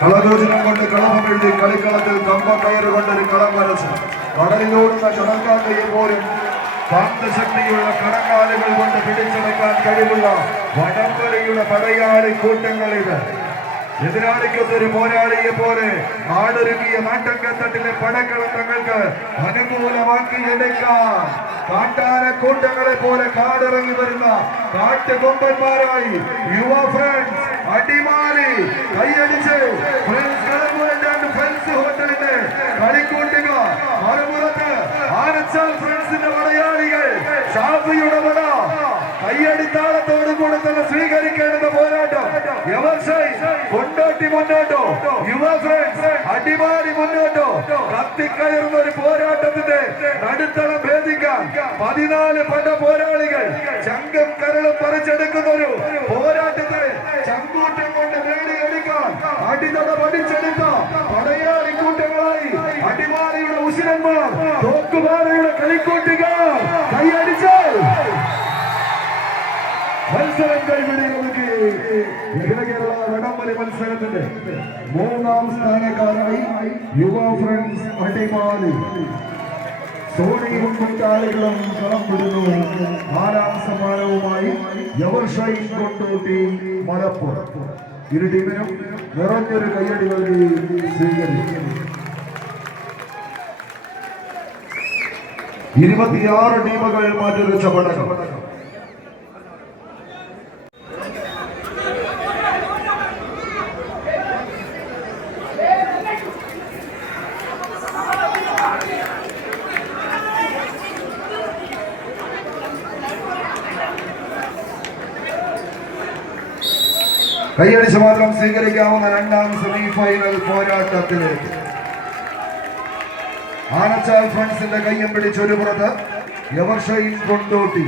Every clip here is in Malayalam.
കളകോചനം കൊണ്ട് കളമെഴുതി കളിക്കളത്തിൽ കമ്പക്കയറ് കൊണ്ടൊരു കളം വരച്ച് കടലിലോടുന്ന കടൽക്കാക്കയെ പോലും കാന്തശക്തിയുള്ള കടക്കാലുകൾ കൊണ്ട് പിടിച്ചെടുക്കാൻ കഴിവുള്ള വടംവലിയുടെ പടയാളി കൂട്ടങ്ങളിത്. എതിരാളിക്കൊത്തൊരു പോരാളിയെ പോലെ നാടൊരുക്കിയ നാട്ടങ്കത്തട്ടിലെ പടക്കളം തങ്ങൾക്ക് അനുകൂലമാക്കി എടുക്കാൻ കാട്ടാന കൂട്ടങ്ങളെ പോലെ കാടിറങ്ങി വരുന്ന കാട്ടുകൊമ്പന്മാരായി യുവ ഫ്രണ്ട്സ് അടിമാലി കൈയടിച്ച് ഫ്രണ്ട്സ് ഹോട്ടലിന്റെ കളിക്കൂട്ടുക. മറുപുറത്ത് ആനച്ചാൽ ഫ്രണ്ട്സിന്റെ പടയാളികൾ ഷാഫിയുടെ പട കയ്യടിത്താളത്തോടു കൂടെ തന്നെ സ്വീകരിക്കേണ്ട പോരാട്ടം. കൊണ്ടോട്ടി മുന്നോട്ടോ, യുവ ഫ്രണ്ട്സ് അടിമാലി മുന്നോട്ടോ. കത്തിക്കയറുന്ന ഒരു പോരാട്ടത്തിന്റെ നടുത്തളം ഭേദിക്കാൻ 14 പട പോരാളികൾ ചങ്കും കരളും പറിച്ചെടുക്കുന്ന ഒരു പോരാട്ടത്തെ ചങ്കൂട്ടം കൊണ്ട് നേടിയെടുക്കാൻ അടിതട പഠിച്ചെടുത്ത പടയാളി കൂട്ടങ്ങളായി അടിമാലിയുടെ ഉശിരന്മാർ തോക്കുപാറയുടെ കളിക്കൂട്ടുകാർ കൈയടിച്ചാൽ മത്സരം കൈപിടിയൊതുക്കി. കേരള വടംവലി മത്സരത്തിന്റെ 3ാം സ്ഥാനക്കാരായി യുവ ഫ്രണ്ട്സ് അടിമാലി. സോണിയും കുട്ടാളികളും കളം വിടുന്നു. 4ാം സമ്മാനവുമായി എവർഷൈൻ കൊണ്ടോട്ടി മലപ്പുറം. ഇരു ടീമിനും നിറഞ്ഞൊരു കയ്യടി നൽകി സ്വീകരിക്കും. 26 ടീമുകൾ മാറ്റുരച്ച പടക്കം. കൈയടിച്ച് മാത്രം സ്വീകരിക്കാവുന്ന 2ാം സെമിഫൈനൽ പോരാട്ടത്തിലേക്ക് ആനച്ചാൽ ഫ്രണ്ട്സിന്റെ കയ്യം പിടിച്ചൊരു പുറത്ത് എവർഷൈൻ കൊണ്ടോട്ടി.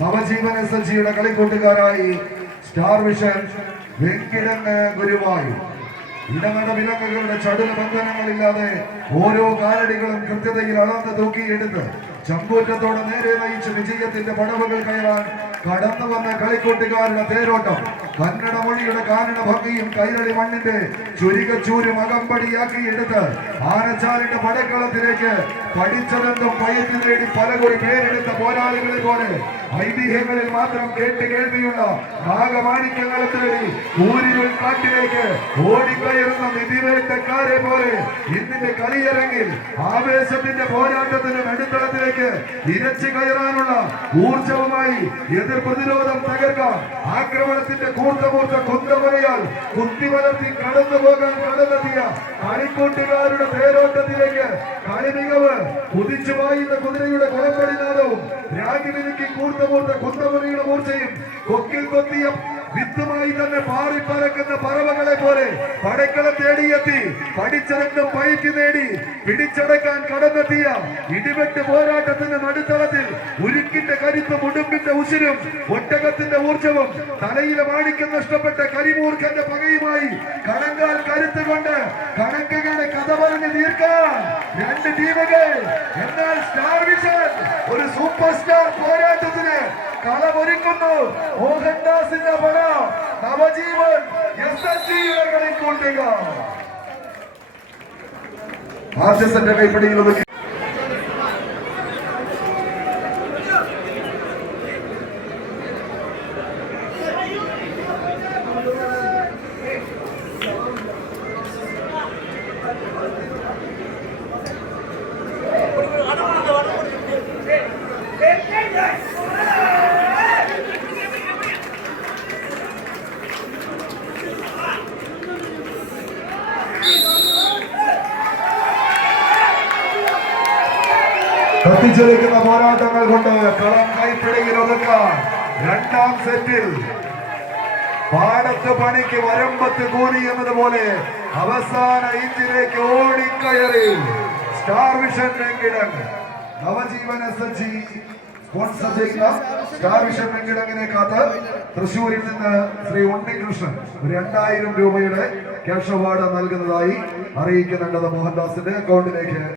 നവജീവൻ SLGയുടെ കളിക്കൂട്ടുകാരായി സ്റ്റാർ വിഷൻ വെങ്കിടങ്ങ് ഗുരുവായൂർ. ഇടമട വിലങ്ങുകളുടെ ചടുല ബന്ധനങ്ങളില്ലാതെ ഓരോ കാലടികളും കൃത്യതയിൽ അളന്ന് തൂക്കിയെടുത്ത് ചങ്കൂറ്റത്തോടെ നേരെ നയിച്ച് വിജയത്തിന്റെ പടവുകൾ കയറാൻ കടന്നു വന്ന കളിക്കൂട്ടുകാരുടെ തേരോട്ടം കന്നഡ മൊഴിയുടെ കാനന ഭംഗിയും കൈരളി മണ്ണിന്റെ ചുരികച്ചൂരും അകമ്പടിയാക്കി എടുത്ത് ആനച്ചാലിന്റെ പടക്കളത്തിലേക്ക് പഠിച്ചതെന്തും പയറ്റി നേടി പലകുറി പേരെടുത്ത പോരാളികളെ പോലെ ഐതിഹ്യങ്ങളിൽ മാത്രം കേട്ട് കേൾവിയുള്ള നാഗമാണിക്യങ്ങളെ തേടി ഊരിൽ കാട്ടിലേക്ക് ഓടിക്കയറുന്ന നിധിവേട്ടക്കാരെ പോലെ ഇന്നിന്റെ കളിയിറങ്ങിൽ ആവേശത്തിന്റെ പോരാട്ടത്തിന് നടുത്തളത്തിലേക്ക് ഇരച്ചു കയറാനുള്ള ഊർജവുമായി എതിർ പ്രതിരോധം തകർക്കാൻ ആക്രമണത്തിന്റെ കൂർത്തമൂർത്ത കുന്തമുറയാൽ കുത്തിവലർത്തി കടന്നു പോകാൻ കടന്നെത്തിയ കളിക്കൂട്ടുകാരുടെ തേരോട്ടത്തിലേക്ക് കളി മികവ് കുതിച്ചു പായുന്ന കുതിരയുടെ കുളപ്പടി നാദവും രാഗിനിക്ക് കൂർത്തമൂർത്ത കുന്തമുറയുടെ മൂർച്ചയും കൊക്കിൽ കൊത്തിയ വിത്തുമായി തന്നെ പാറിപ്പറക്കുന്ന പറവകളെ പോലെ പടക്കളം തേടിയെത്തി പഠിച്ചതെന്നും പൈക്ക് നേടി പിടിച്ചടക്കാൻ കടന്നെത്തിയ ഇടിവെട്ട് പോരാട്ടത്തിന്റെ നടുത്തളത്തിൽ ഉരുക്കിന്റെ കരുത്തും ഉടുമ്പിന്റെ ഉശിരും ഒട്ടകത്തിന്റെ ഊർജവും തലയിലെ മാണിക്യം നഷ്ടപ്പെട്ട കരിമൂർഖന്റെ പകയുമായി കണങ്കാൽ കരുത്ത് കൊണ്ട് കണക്കുകളെ കഥ പറഞ്ഞ് തീർക്കാൻ 2 ടീമുകൾ. എന്നാൽ സ്റ്റാർ വിഷൻ ഒരു സൂപ്പർ സ്റ്റാർ പോരാട്ടത്തിന് കളമൊരുക്കുന്നു. മോഹൻദാസിന്റെ പട നവജീവൻ SLGയുടെ കളിക്കൂട്ടുക. ആദ്യ സെറ്റ് കൈപ്പിടിയിൽ ഒതുക്കി കത്തിച്ചൊലിക്കുന്ന പോരാട്ടങ്ങൾ കൊണ്ട് കളം കൈപ്പിടിയിൽ ഒതുക്കാൻ 2ാം സെറ്റിൽ പാടത്ത് പണിക്ക് വരമ്പത്ത് കൂലി എന്നതുപോലെ അവസാന ഇഞ്ചിലേക്ക് ഓടിക്കയറി Star Vision Venkitangu. Navajeevan SLG sponsor ചെയ്യുന്ന സ്റ്റാർ വിഷൻ വെങ്കിടങ്ങിനെ കാത്ത് തൃശ്ശൂരിൽ നിന്ന് ശ്രീ ഉണ്ണികൃഷ്ണൻ 2000 രൂപയുടെ ക്യാഷ് അവാർഡ് നൽകുന്നതായി അറിയിക്കുന്നുണ്ട്. മോഹൻദാസിന്റെ അക്കൗണ്ടിലേക്ക്